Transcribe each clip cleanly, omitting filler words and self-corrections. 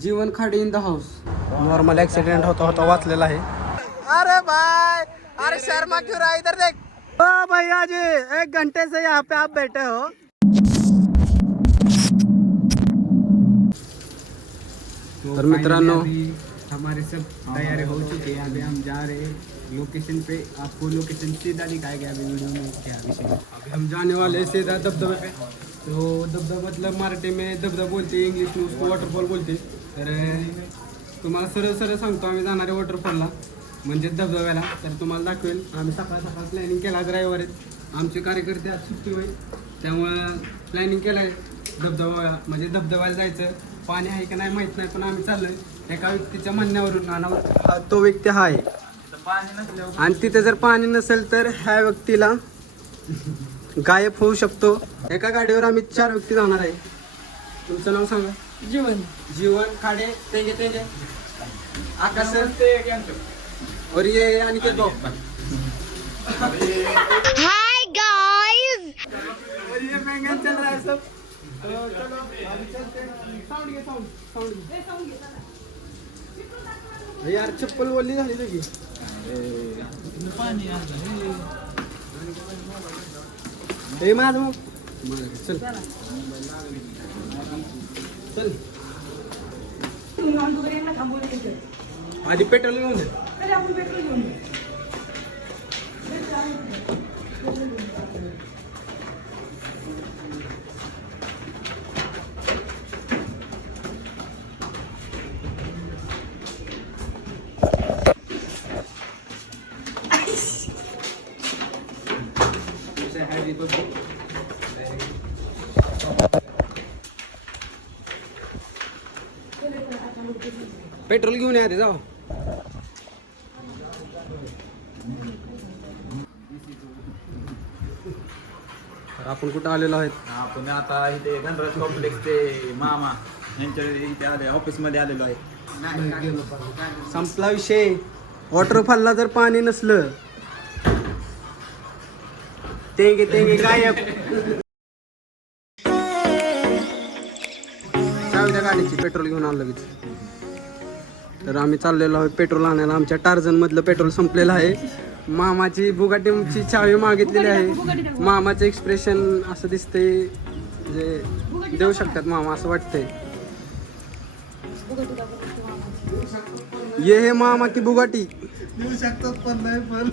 Jeevan Khade in the house. Normal accident होता वाचलेला आहे. अरे भाई, अरे शर्मा क्यों रहा इधर देख. ओ भैया जी, 1 घंटे से यहाँ पे आप बैठे हो. तर मित्रांनो, हमारे सब तैयारी हो चुकी है. अभी हम जा रहे हैं लोकेशन पे. आपको लोकेशन सीधा दिखाएगा अभी वीडियो में क्या विषय. अभी हम जाने वाले हैं सीधा दबदबे पे. तो दबदबा मतलब मराठी में दबदबा बोलते, इंग्लिश में उसको वॉटरफॉल बोलते. तर तुम्हाला सरळ सरळ सांगतो, आम्ही जाणार आहे वॉटरफॉलला म्हणजे धबधब्याला. तर तुम्हाला दाखवेल. आम्ही सकाळ सकाळ प्लॅनिंग केला आज रविवार आहेत. आमचे कार्यकर्ते आज सुट्टी होईल त्यामुळं प्लॅनिंग केलं आहे धबधबा म्हणजे धबधब्याला जायचं. पाणी आहे का नाही माहीत नाही, पण आम्ही चाललोय एका व्यक्तीच्या म्हणण्यावरून. हा तो व्यक्ती हा आहे आणि तिथे जर पाणी नसेल तर ह्या व्यक्तीला गायब होऊ शकतो. एका गाडीवर आम्ही 4 व्यक्ती जाणार आहे. तुमचं नाव सांगा. जीवन खाडे तेंगे तेंगे आकाश सर और ये अनिकेत भाऊ. Hi guys. और ये बैंगन चल रहा है सब. तो चलो अभी चलते हैं. साउंड घे. यार चप्पल ओली झाली तुझी. हे माझ मग चल चल. आधी पेट्रोल घेऊन दे. पेट्रोल घेऊन या रे जाऊ. तर आपण कुठं आलेलो आहेत. आपण आता इथे धनराज कॉम्प्लेक्स ते मामा यांच्या इथे आले ऑफिसमध्ये आलेलो आहे. संपला विषय. वॉटरफॉलला जर पाणी नसलं तेंगे तेंगे गायब. चावी त्या गाडीची. पेट्रोल घेऊन आलो लगेच. तर आम्ही चाललेलो आहोत पेट्रोल आणायला. आमच्या टार्झन मधलं पेट्रोल संपलेलं आहे. मामाची बुगाटीची चावी मागितलेली आहे. मामाचं एक्सप्रेशन असं दिसतंय म्हणजे देऊ शकतात मामा असं वाटतंय. ये है मामा की बुगाटी. देऊ शकतात पण नाही. पण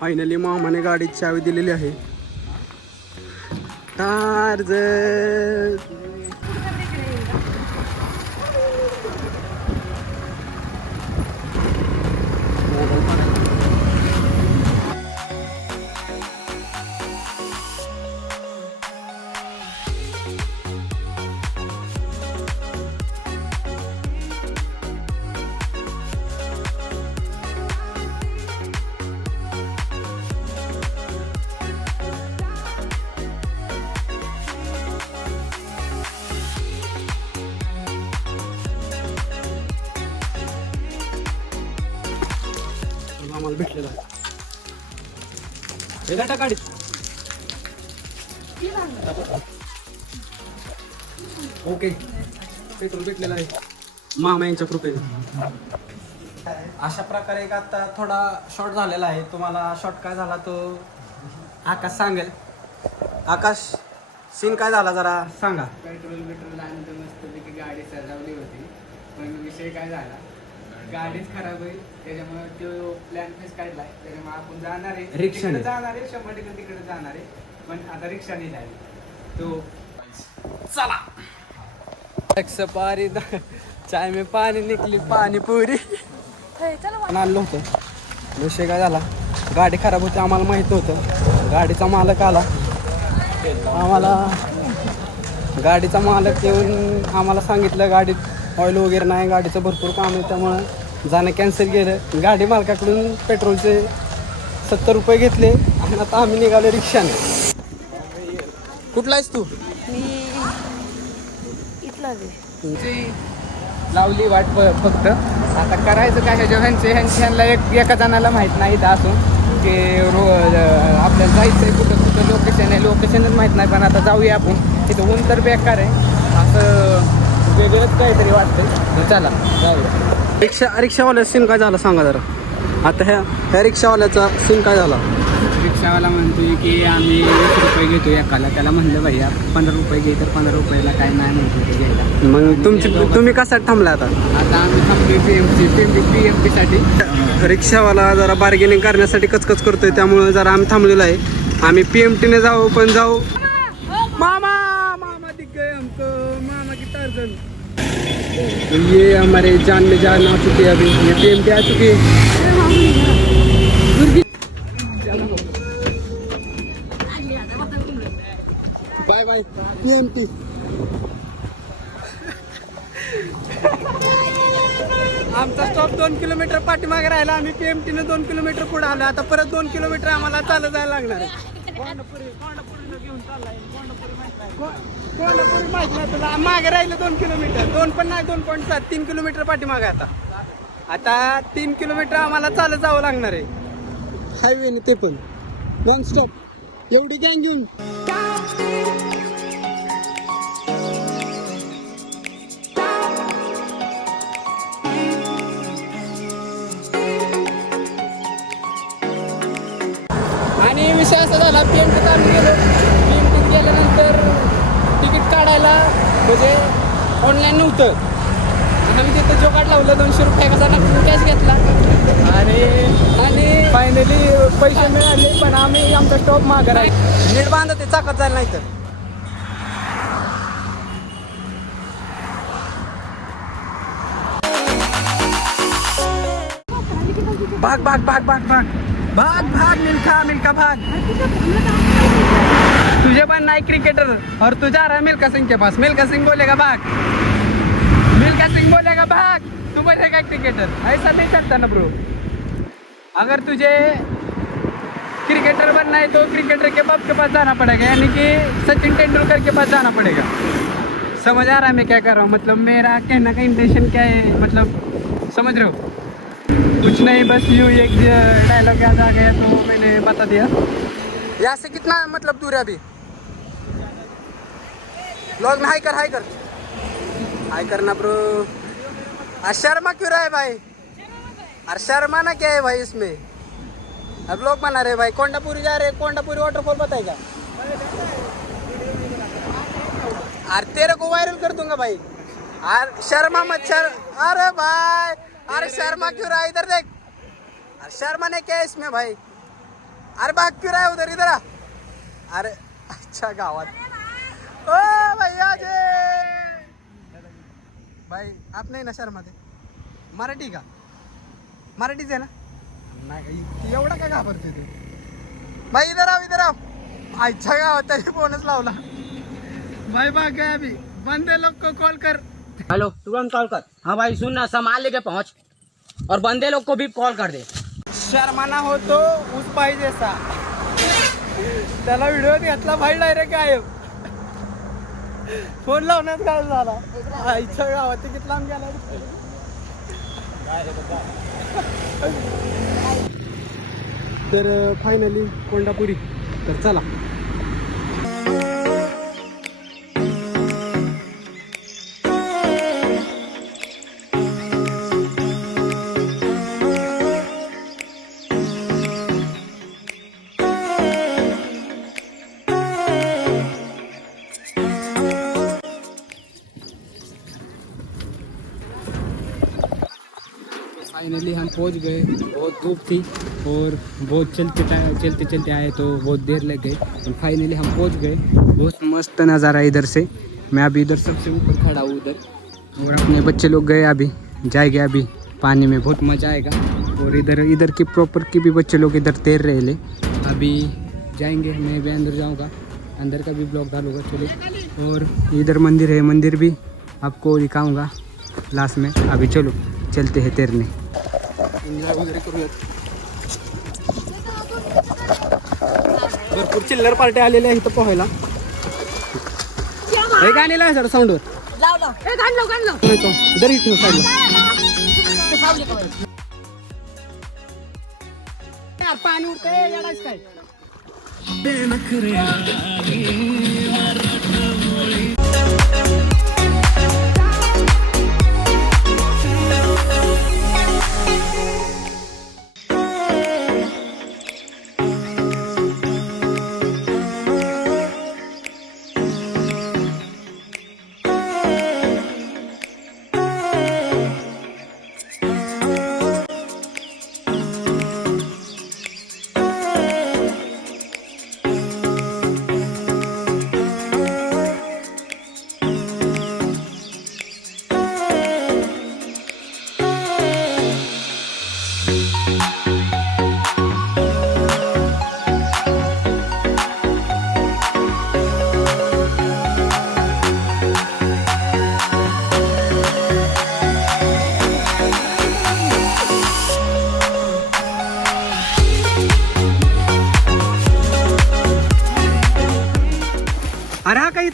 फायनली मामाने गाडीची चावी दिलेली आहे. टार्झन. आम्हाला भेटलेलं आहे. हे टाका गाडीत. ओके पेट्रोल भेटलेलं आहे मामा यांच्या कृपेने. अशा प्रकारे एक आता थोडा शॉर्ट झालेला आहे. तुम्हाला शॉर्ट काय झाला तो आकाश सांगेल. आकाश सीन काय झाला जरा सांगा. पेट्रोल आणि तर मस्तपैकी गाडी सजवली होती. पण विषय काय झाला, गाडीच खराब होईल त्याच्यामुळे तो प्लॅन फेस काढलाय. त्याच्यामुळे आपण जाणार आहे रिक्षाने. तिकडे जाणार आहे 100% तिकडे जाणार आहे. पण आता रिक्षाने जाईल. तो चला. पारी चाय में पाणी निकली पाणी पुरी आणलं होतं. विषय काय झाला, गाडी खराब होती आम्हाला माहित नव्हतं. गाडीचा मालक आला. गाडीचा मालक येऊन आम्हाला सांगितलं गाडीत ऑइल वगैरे नाही, गाडीचं भरपूर काम आहे त्यामुळं जाणं कॅन्सल केलं. गाडी मालकाकडून पेट्रोलचे 70 रुपये घेतले आणि आता आम्ही निघालो रिक्षाने. कुठला आहेस तू? लावली वाट फक्त. आता करायचं काय ह्यांना एका जणाला माहीत नाही इथं असून की आपल्याला जायचं आहे कुठं कुठं लोकेशनच माहीत नाही. पण आता जाऊया आपण. तिथं ऊन तर बेकार आहे. असं वेगळंच काहीतरी वाटतंय. चला जाऊया. रिक्षावाल्या सीन काय झाला सांगा जरा. आता ह्या रिक्षावाल्याचा सीन काय झाला. रिक्षावाला म्हणतोय की आम्ही 20 रुपये घेतो एकाला. त्याला म्हणलं भैया 15 रुपये घे, तर 15 रुपयाला काय नाही म्हणतो ते घ्यायला. मग तुम्ही कशात थांबलाय आता. आता आम्ही थांबलोय PMP साठी. रिक्षावाला जरा बार्गेनिंग करण्यासाठी कचकच करतोय, त्यामुळे जरा आम्ही थांबलेलो आहे. आम्ही PMTने जाऊ पण जाऊ. मामा मामा दिख गए हमको, मामा की टार्जन. ये हमारे जान में जान आ चुकी है. अभी ये PMT आ चुकी है. Bye bye PMT. आमचा स्टॉप 2 किलोमीटर पाठीमागे राहिला. आम्ही PMTने 2 किलोमीटर पुढे आलो. आता परत 2 किलोमीटर आम्हाला चालत जायला लागणार आहे. कोंडापुरी माहित नाही तुला. मागे राहिलं 2 किलोमीटर. 2 पण नाही, 2.7 3 किलोमीटर पाठीमागे. आता 3 किलोमीटर आम्हाला चालत जावं लागणार आहे. हायवेने ते पण नॉन स्टॉप एवढी गँग घेऊन. आणि विषय असा झाला, PMTत आम्ही गेलो. PMTत गेल्यानंतर तिकीट काढायला म्हणजे ऑनलाईन नव्हतं. आम्ही तिथं जोगाट लावलं. 200 रुपये कसा कॅश घेतला आणि फायनली पैसे मिळाले. पण आम्ही आमचा स्टॉप मागं राहिलो. नीट बांधा ते चाकत जायला नाही तर. भाग भाग भाग भाग भाग भाग भाग मिल्खा मिल्खा भाग. तुझे पण नाही क्रिकेटर और तू जा रहा है मिल्खा सिंह के पास. मिल्खा सिंह बोलेगा भाग, मिल्खा सिंह बोलेगा भाग, तू बनेगा क्रिकेटर. ऐसा नहीं चलता ना ब्रो. अगर तुझे क्रिकेटर बनना है तो क्रिकेटर के बाप के पास जाना पड़ेगा, यानी कि सचिन तेंदुलकर के पास जाना पड़ेगा. समझ आ रहा है मैं क्या कर रहा हूँ. मतलब मेरा कहने का इंटेंशन क्या है, मतलब समझ रहे हो. कुछ नहीं, बस यूँ एक डायलॉग याद आ गया तो मैंने बता दिया. यहाँ से कितना मतलब दूर है अभी. ब्लॉग में हाई कर हाई करना ब्रो. शर्मा क्यों रहा है भाई. अरे शर्माना क्या है भाई इसमें. अब लोग बना रहे भाई. कोंडापुरी जा रहे. कोंडापुरी वाटरफॉल बताएगा. अरे तेरे को वायरल कर दूंगा भाई. अरे शर्मा मत अरे भाई, अरे शर्मा क्यों रहा है. इधर देख. अरे शर्मा ने क्या है इसमें भाई. अरे भाग क्यों रहा है उधर. इधर आ. अरे अच्छा गावात. ओ भैया जे भाई आप नाही ना शर्मा. ते मराठी का. मराठीच आहे ना. नाही एवढा काय घाबरते तू भाई. इधर आओ इधर आओ. अच्छा गावात तरी फोनच लावला भाई. भाग गया अभी. बंदे लोग को कॉल कर. हेलो तुरंत कॉल कर. हाँ भाई सुन ना, सामान लेके पहुंच और बंदे लोग को भी कॉल कर दे. शर्माना हो तो उस भाई जैसा. त्याला व्हिडिओ घेतला भाई डायरेक्ट गायब. फोन लावण्यात काय झाला. आईच्या गावात किती लांब गेला. तर फायनली कोंडापुरी. तर चला. फाइनली हम पहुंच गए. बहुत धूप थी और बहुत चलते चलते आए तो बहुत देर लग गई. और फाइनली हम पहुंच गए. बहुत मस्त नज़ारा है इधर से. मैं अभी इधर सबसे ऊपर खड़ा हूँ उधर. और अपने बच्चे लोग गए अभी, जाएंगे अभी पानी में. बहुत मज़ा आएगा. और इधर की प्रॉपर की भी बच्चे लोग इधर तैर रहे ले. अभी जाएंगे. मैं भी अंदर जाऊँगा. अंदर का भी ब्लॉग डालूंगा. चलो. और इधर मंदिर है. मंदिर भी आपको दिखाऊँगा लास्ट में. अभी चलो चलते हैं तैरने. एन्जॉय वगैरे करूयात. भरपूर चिल्लर पार्टी आलेल्या आहे इथं पोहायला. हे गाणी लाव सर साऊंडवर. दरी ठेव साईडला. पाणी उडते येणारच काय.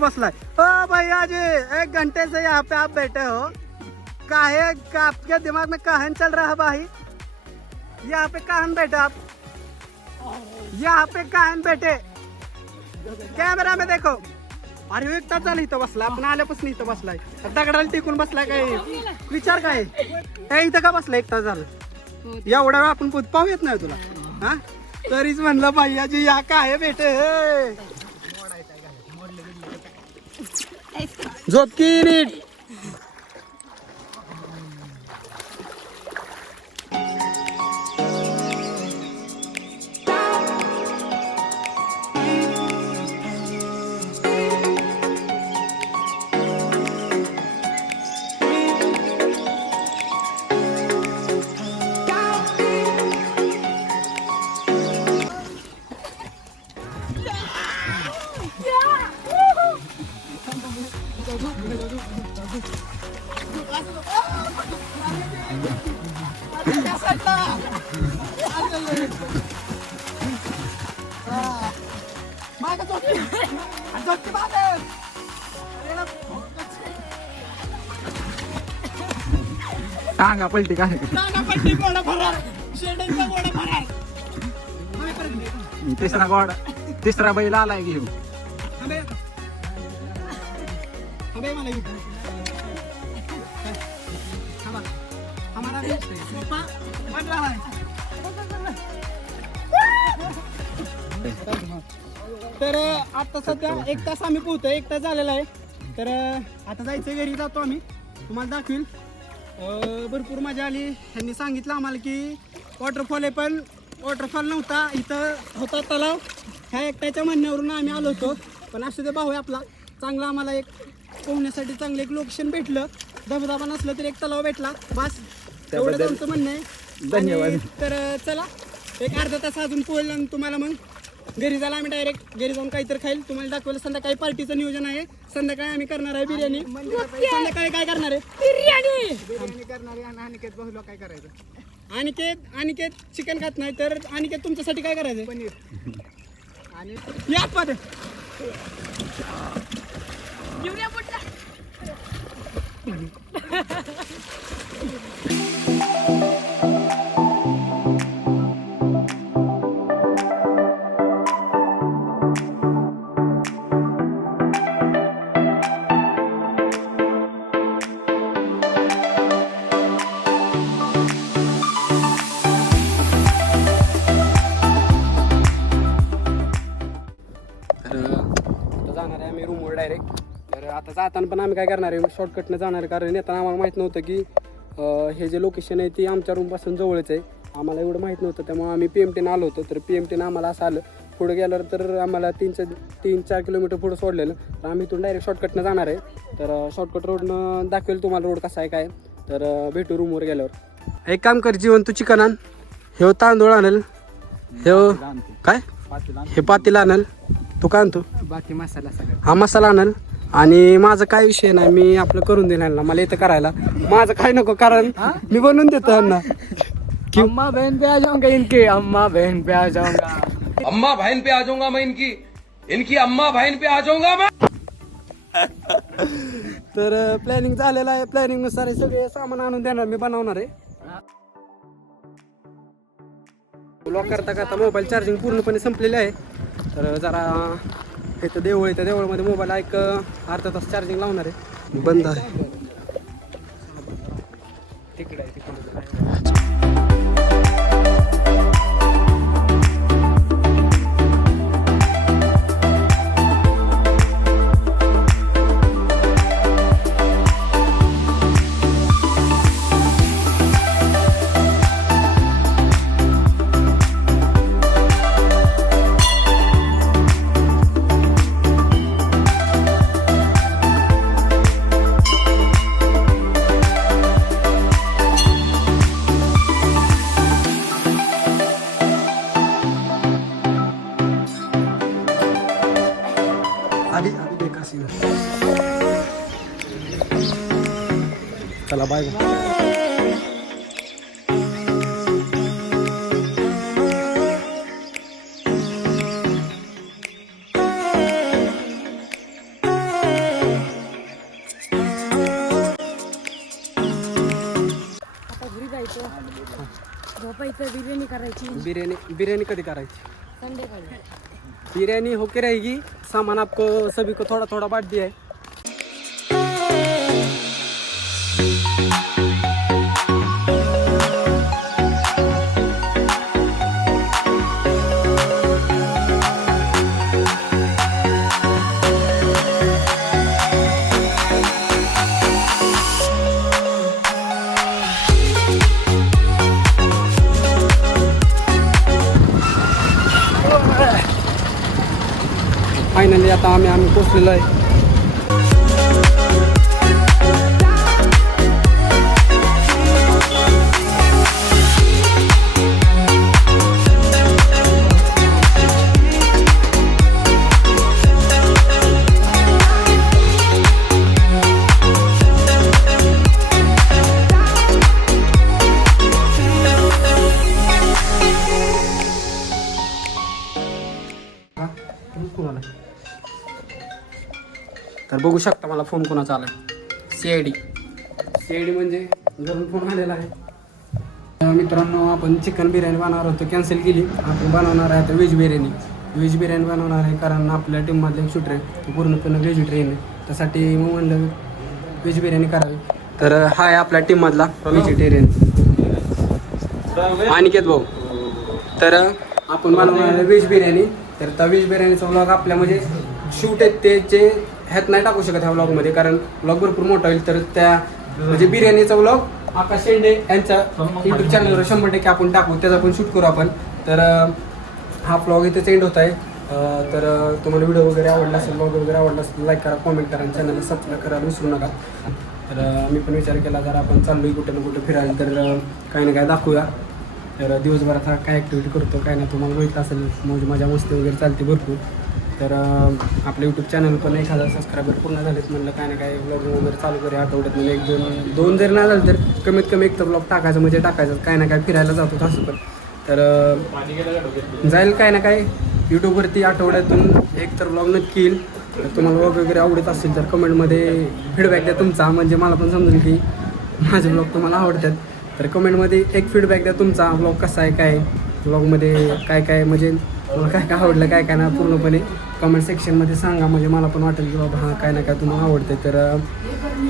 बसलाय। ओ भैया जी, 1 घंटे से यहाँ पे आप बैठे हो, काहे आपके दिमाग में कहन चल रहा है भाई? यहाँ पे कहन बैठे आप, यहाँ पे कहन बैठे, कॅमेरा में देखो। अरे 1 तास झालं इथं बसला, आपण आल्यापासून इथं बसलाय, दगडाला टिकून बसलाय, काय विचार काय इथं का बसलाय 1 तास झालं? एवढा वेळ आपण पाहू येत नाही तुला हा? तरीच म्हणलं भैयाजी या काय बेटे, झोप की नीट। टांगा पलटी काय तिसरा बैल आलाय घेऊ। तर आता सध्या 1 तास आम्ही पोहतोय, 1 तास झालेला आहे। तर आता जायचं, घरी जातो आम्ही, तुम्हाला दाखवील। भरपूर मजा आली। त्यांनी सांगितलं आम्हाला की वॉटरफॉल आहे, पण वॉटरफॉल नव्हता, इथं होता तलाव। ह्या एकट्याच्या म्हणण्यावरून आम्ही आलो होतो, पण असू दे भाऊ आपला चांगला, आम्हाला एक पोहण्यासाठी चांगलं एक लोकेशन भेटलं। धबधबा नसलं तर एक तलाव भेटला, बस एवढं आमचं म्हणणं आहे। धन्यवाद। तर चला, एक अर्धा तास अजून पोहेल आणि तुम्हाला मग घरी जायला आम्ही डायरेक्ट घरी जाऊन काहीतरी खाईल, तुम्हाला दाखवलं। संध्याकाळी पार्टीचं नियोजन आहे, संध्याकाळी आम्ही करणार आहे बिर्याणी। संध्याकाळी काय करणार आहे? बिर्याणी करणार आहे। आणि अनिकेत बहुला काय करायचं? अनिकेत चिकन खात नाही, तर अनिकेत तुमच्यासाठी काय करायचं? पनीर। आणि या आतमध्ये जाणार आहे आम्ही रूमवर डायरेक्ट। तर आता जाताना पण आम्ही काय करणार आहे, शॉर्टकटनं जाणार आहे, कारण येताना आम्हाला माहीत नव्हतं की हे जे लोकेशन आहे ती आमच्या रूमपासून जवळच आहे, आम्हाला एवढं माहीत नव्हतं। त्यामुळे आम्ही PMTनं आलो होतो, तर PMTनं आम्हाला असं आलं, पुढे गेल्यावर तर आम्हाला 3-4 किलोमीटर पुढं सोडलेलं, तर आम्ही इथून डायरेक्ट शॉर्टकटनं जाणार आहे। तर शॉर्टकट रोडनं दाखवेल तुम्हाला रोड कसा आहे काय, तर भेटू रूमवर गेल्यावर। एक काम कर जीवन, तू चिकन आण, हे तांदूळ आणल, हे काय हे पातील आणल, तू काय आणतो? बाकी मसाला सगळं, हा मसाला आणल। आणि माझं काय विषय नाही, मी आपलं करून देणार ना, मला इथं करायला माझं काय नको, कारण मी बनवून देतो यांना। अम्मा बहन पे आ जाऊंगा इनके, अम्मा बहन पे आ जाऊंगा, अम्मा बहन पे आ जाऊंगा मैं, इनकी अम्मा बहन पे आ जाऊंगा मैं। तर प्लॅनिंग झालेलं आहे, प्लॅनिंग नुसार हे सगळे सामान आणून देणार, मी बनवणार आहे। ब्लॉक करता करता मोबाईल चार्जिंग पूर्णपणे संपलेले आहे, तर जरा इथं देऊळ आहे, त्या देवळामध्ये मोबाईल एक अर्धा तास चार्जिंग लावणार आहे, बंद आहे तिकडे चला बाय। झोपायचं, बिर्याणी करायची बिरयानी कधी करायची? संध्याकाळी. बिरयानी होके रहेगी, सामान आपको सभी को थोड़ा थोड़ा बांट दिया है. फायनली आता आम्ही पोचलेलो आहे. तर बघू शकता मला फोन कोणाचा आला आहे. CID म्हणजे घरून फोन आलेला आहे. मित्रांनो, आपण चिकन बिर्याणी बनवणार होतो, कॅन्सल केली. आपण बनवणार आहे आता व्हेज बिर्याणी बनवणार आहे, कारण आपल्या टीममधले एक शूटर आहे तो पूर्णपणे व्हेजिटेरियन आहे. त्यासाठी मग म्हणलं व्हेज बिर्याणी करावी. तर हा आहे आपल्या टीममधला व्हेजिटेरियन अनिकेत भाऊ. तर आपण बनवणार आहे व्हेज बिर्याणी. तर त्या व्हेज बिर्याणीचा व्लॉग आपल्या म्हणजे शूट आहेत ते जे ह्यात नाही टाकू शकत ह्या व्लॉगमध्ये, कारण व्लॉग भरपूर मोठा होईल. तर त्या म्हणजे बिर्याणीचा व्लॉग आकाश शेंडे यांच्या यूट्यूब चॅनलवर 100% आपण टाकू, त्याचा पण शूट करू आपण. तर हा व्लॉग इथेच एंड होत आहे. तर तुम्हाला व्हिडिओ वगैरे आवडला असेल, व्लॉग वगैरे आवडला असेल, लाईक करा, कॉमेंट करा आणि चॅनलला सबस्क्राईब करायला विसरू नका. तर मी पण विचार केला, जर आपण चाललोय कुठे ना कुठे फिरायला, तर काही ना काय दाखवूया. तर दिवसभरात हा काय ॲक्टिव्हिटी करतो काय नाही तुम्हाला माहीत असेल, म्हणजे मजा मस्ती वगैरे चालते भरपूर. तर आपलं यूट्यूब चॅनल पण 1000 सबस्क्रायबर पूर्ण झालेत. म्हणलं काय ना काय व्लॉग वगैरे चालू करूया आठवड्यात, म्हणजे दोन जर नाही झालं तर कमीत कमी एक तर व्लॉग टाकायचं, म्हणजे टाकायचं काय ना काय फिरायला जातो असं पण. तर जाईल काय ना काय यूट्यूबवरती आठवड्यातून एक तर व्लॉग नक्की येईल. तर तुम्हाला व्लॉग वगैरे आवडत असेल तर कमेंटमध्ये फीडबॅक द्या तुमचा, म्हणजे मला पण समजेल की माझे व्लॉग तुम्हाला आवडतात. तर कमेंटमध्ये एक फीडबॅक द्या तुमचा, व्लॉग कसा आहे, काय व्लॉगमध्ये काय काय म्हणजे मला काय काय आवडलं काय काय ना पूर्णपणे कमेंट सेक्शनमध्ये सांगा, म्हणजे मला पण वाटेल की बाबा हां काय ना काय तुम्हाला आवडते. तर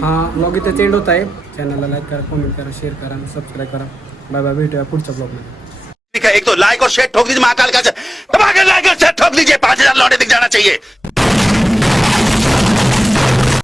हा व्लॉग इथं चेंड होत आहे. चॅनलला लाईक करा, कमेंट करा, शेअर करा आणि सबस्क्राईब करा. बाय बाय, भेटूया पुढच्या ब्लॉगमध्ये. एक तो लाइक और शेयर ठोक दीजिए, महाकाल का दबा के लाइक और शेयर ठोक दीजिए, 5000 लौटे दिख जाना चाहिए.